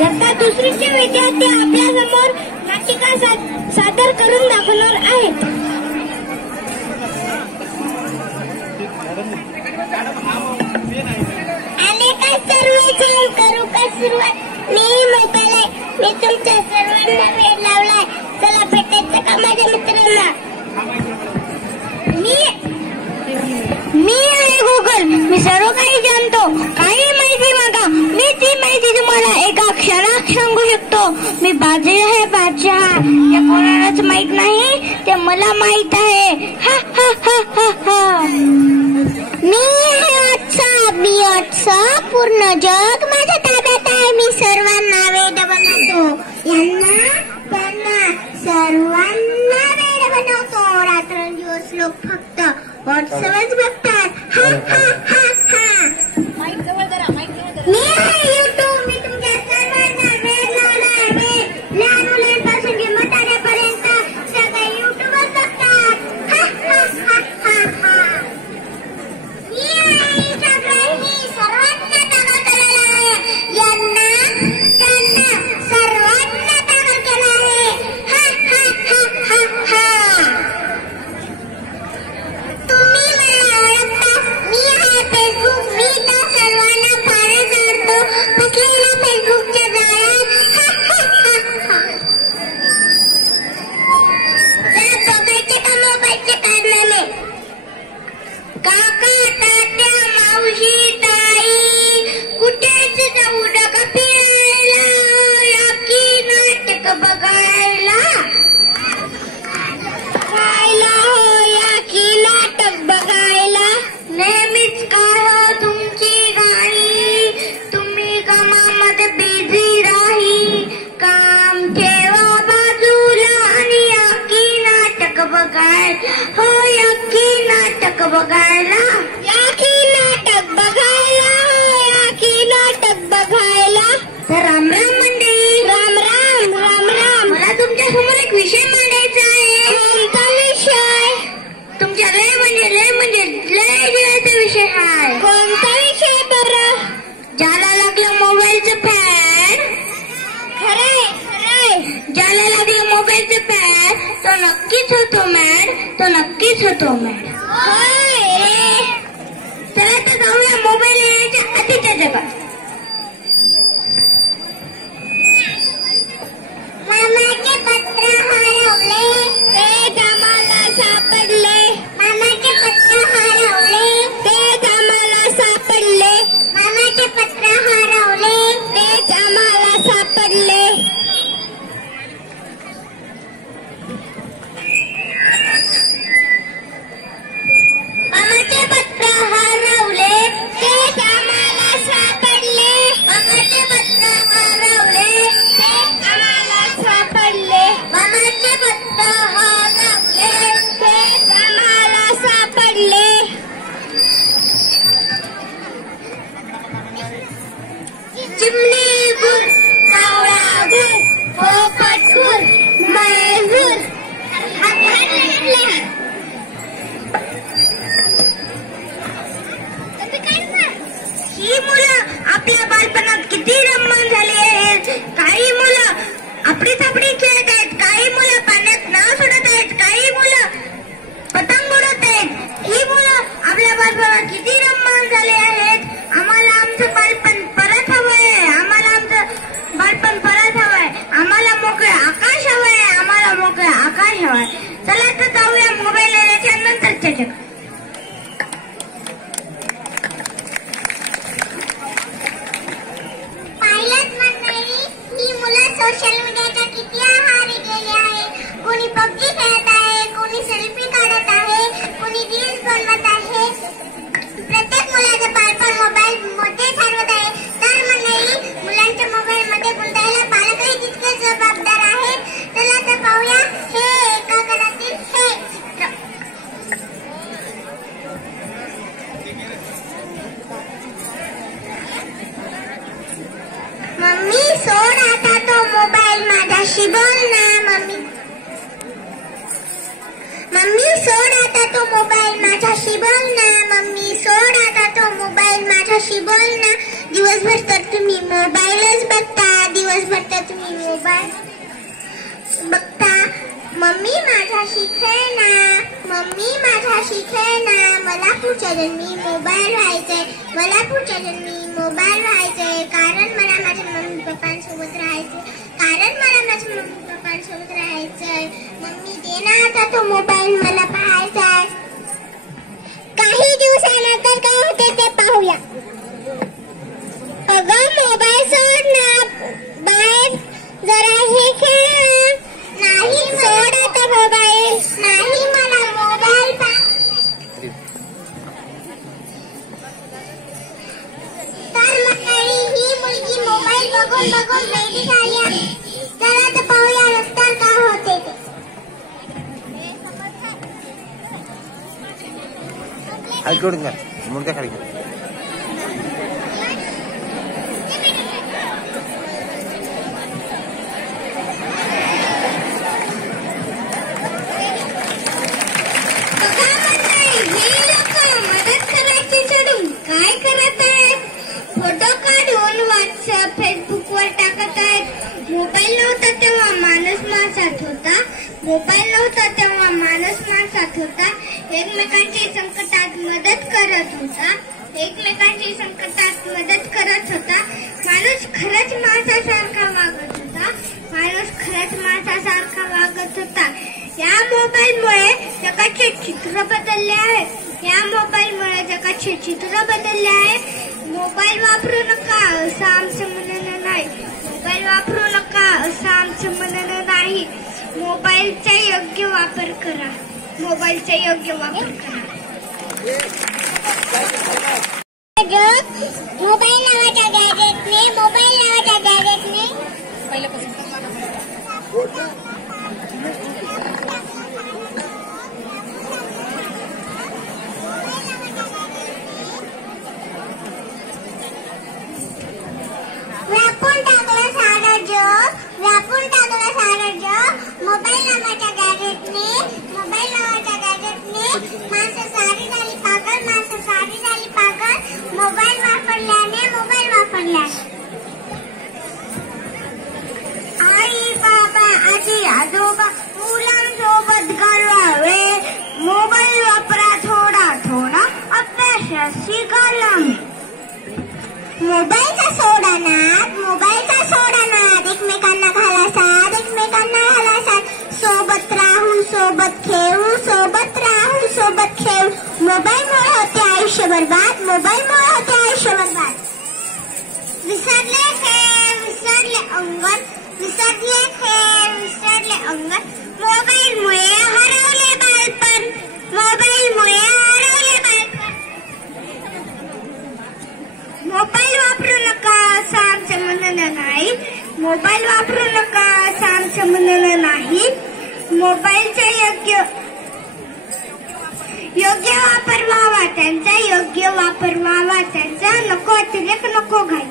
इयत्ता दुसरीचे विद्यार्थी आपल्या समोर नाटिका सादर करून दाखवणार आहेत. आले का सर्वजण, करू का सुरुवात? मी मोबाईल आहे, मी तुमच्या सर्वांना वेळ लावलाय. चला भेटायचं का माझ्या मित्रांना? मी आहे गुगल, मी सर्व काही जाणतो. काही माहिती मागा, मी ती माहिती तुम्हाला एका क्षणात सांगू शकतो. मी बादशाह आहे, बादशाह. ते कोणालाच माहित नाही, ते मला माहित आहे. हा हा हा हा हा. मी आहे WhatsApp, पूर्ण जग माझ्या ताब्यात आहे. मी सर्वांना वेड बनवतो, त्यांना सर्वांना वेड बनवतो. रात्रंदिवस लोक फक्त व्हॉट्सअपच बघतात. हा हा हा हा. मी आहे YouTube, मी तुमच्या सर्वांना वेड लावलाय. मी लहान मुलांपासून ते म्हाताऱ्यापर्यंत सगळे YouTubeच बघतात. हा हा हा हा हा. मी आहे Instagram, मी सर्वांना ताबा केलेला आहे. त्यांना सर्वांना ताबा केला आहे. हा हा हा हा हा. तुम्ही मला ओळखता, मी आहे फेसबुक. मी तर सर्वांना फारच आवडतो, फसलेल्या फेसबुकच्या जाळ्यात. हा हा हा हा. जरा बघायचे का मोबाईलचे कारनामे? काका, तात्या, मावशी, ताई, कुठेच जाऊ नका फिरायला, या की नाटक बघायला. खायला हो, या की नाटक बघायला. नेहमीच काय हो तुमची गाणी, तुम्ही कामामध्ये बिझी राही. काम ठेवा बाजूला आणि या की नाटक बघायला. हो, या की नाटक बघायला. या की नाटक बघायला. हो, या की नाटक बघायला. तर राम राम मंडळी. राम राम राम राम. मला तुमच्या समोर एक विषय मांडायचा आहे. कोणता विषय? तुमच्या लय जीवाचा विषय आहे. कोणता विषय बरं? ज्याला लागलं मोबाईलचं फॅड. खरंय खरंय. ज्याला लागलं मोबाईलचं फॅड तो नक्कीच होतो मॅड, तो नक्कीच होतो मॅड. होय रे. चला तर जाऊया मोबाईल येण्याच्या आधीच्या जगात. मामाचे पत्र हरवले, ते आम्हाला सापडले. मामाचे पत्र हरवले, ते आम्हाला सापडले. मामाचे पत्र हरवले, ते आम्हाला सापडले. मामाचे पत्र हरवले, ते आम्हाला सापडले. मामाचे पत्र हरवले, ते आम्हाला सापडले. मामाचे पत्र हरवले, ते आम्हाला सापडले. चिमणी गुर, कावळा गुर, पोपट गुर, मयूर ही मुलं आपल्या बालपणात किती रममाण झाली आहेत. काही मुलं आपडी थापडी खेळत आहेत, काही मुलं पाण्यात नाव सोडत आहेत, काही मुलं पतंग उडत आहेत. ही मुलं आपल्या बालपणात किती रममाण झाले आहेत. आम्हाला आमचं बालपण परत हवंय. आम्हाला आमचं बालपण परत हवंय. आम्हाला मोकळे आकाश हवंय. आम्हाला मोकळे आकाश हवंय. चला तर जाऊया मोबाईल येण्याच्या नंतरच्या जगात. सोशल मीडियाच्या किती आहारी गेले आहे. कोणी पबजी खेळत आहे, कोणी सेल्फी काढत आहे, कोणी रील्स बनवत आहे. प्रत्येक मुलाचं बालपण मोबाईल मध्ये ठरवत आहे. तर मंडळी, मुलांच्या मोबाईल मध्ये गुंतायला पालकही तितके जबाबदार आहेत. चला तर पाहूया हे एका घरातील हे चित्र. मम्मी सोड आता तो मोबाईल, माझ्याशी बोल ना. मम्मी सोड आता तो मोबाईल, माझ्याशी बोल ना. मम्मी सोड आता तो मोबाईल, माझ्याशी बोल ना. दिवसभर तर तुम्ही मोबाईलच बघता, दिवस खेळ ना, मम्मी माझ्याशी खेळ ना. मला पुढच्या जन्मी मोबाईल व्हायचंय, मला पुढच्या जन्मी मोबाईल व्हायचंय. कारण मला माझ्या मम्मी पप्पांसोबत राहायचंय, कारण मला माझ्या मम्मी पप्पांसोबत राहायचंय. मम्मी दे ना आता तो मोबाईल, मला पाहायचाय. काही दिवसानंतर काय होते ते पाहूया. अगं मोबाईल सोड ना, बाहेर जरा हे खेळ. नाही सोड आता मोबाईल. नाही मला मोबाईल तर मग ही मुलगी मोबाईल बघून बघून वेडी झाली. चला तर पाहूया नंतर काय होते ते. खाली करून घ्या, मुंडक्या खाली घ्या. काय करत आहेत? फोटो काढून व्हॉट्सअप फेसबुक वर टाकत आहेत. मोबाईल नव्हता तेव्हा माणूस माणसात होता, मोबाईल नव्हता तेव्हा माणूस माणसात होता. एकमेकांची संकटात मदत करत होता, एकमेकांची संकटात मदत करत होता. माणूस खरंच माणसासारखा वागत होता, माणूस खरंच माणसासारखा वागत होता. या मोबाईलमुळे जगाचे चित्र बदलले आहे, या मोबाईलमुळे जगाचे चित्र बदलले आहे. मोबाईल वापरू नका असं आमचं म्हणणं नाही, मोबाईल वापरू नका असं आमचं म्हणणं नाही. मोबाईलचा योग्य वापर करा, मोबाईलचा योग्य वापर करा. मोबाईल नावाच्या गॅजेटने, मोबाईल नावाच्या गॅजेटने व्यापून टाकलं सारं जग, व्यापून टाकलं सारं जग. मोबाईल नावाच्या गॅजेटने, मोबाईल नावाच्या गॅजेटने माणसं सारी झाली पागल, माणसं सारी झाली पागल. मोबाईल वापरल्याने, मोबाईल वापरल्याने. आई बाबा आजी आजोबा मुलांसोबत घालवावे, मोबाईल वापरा थोडा थोडा, अभ्यासात शिकायला मी. मोबाईलचा सोडा नाद, मोबाईलचा सोडा नाद. एकमेकांना घाला साथ, एकमेकांना घाला साथ. सोबत राहून सोबत खेळू, सोबत राहून सोबत खेळू. मोबाईलमुळे होते आयुष्य बरबाद, मोबाईलमुळे होते आयुष्य बरबाद. विसरले खेळ, विसरले अंगण, विसरले खेळ, विसरले अंगण. मोबाईलमुळे हरवले बालपण, मोबाईलमुळे हरवले बालपण. मोबाईल वापरू नका असं आमचं म्हणणं नाही, मोबाईल वापरू नका असं आमचं म्हणणं नाही. मोबाईलचा योग्य वापर व्हावा त्यांचा, योग्य वापर व्हावा त्यांचा. नको अतिरेक, नको घाई.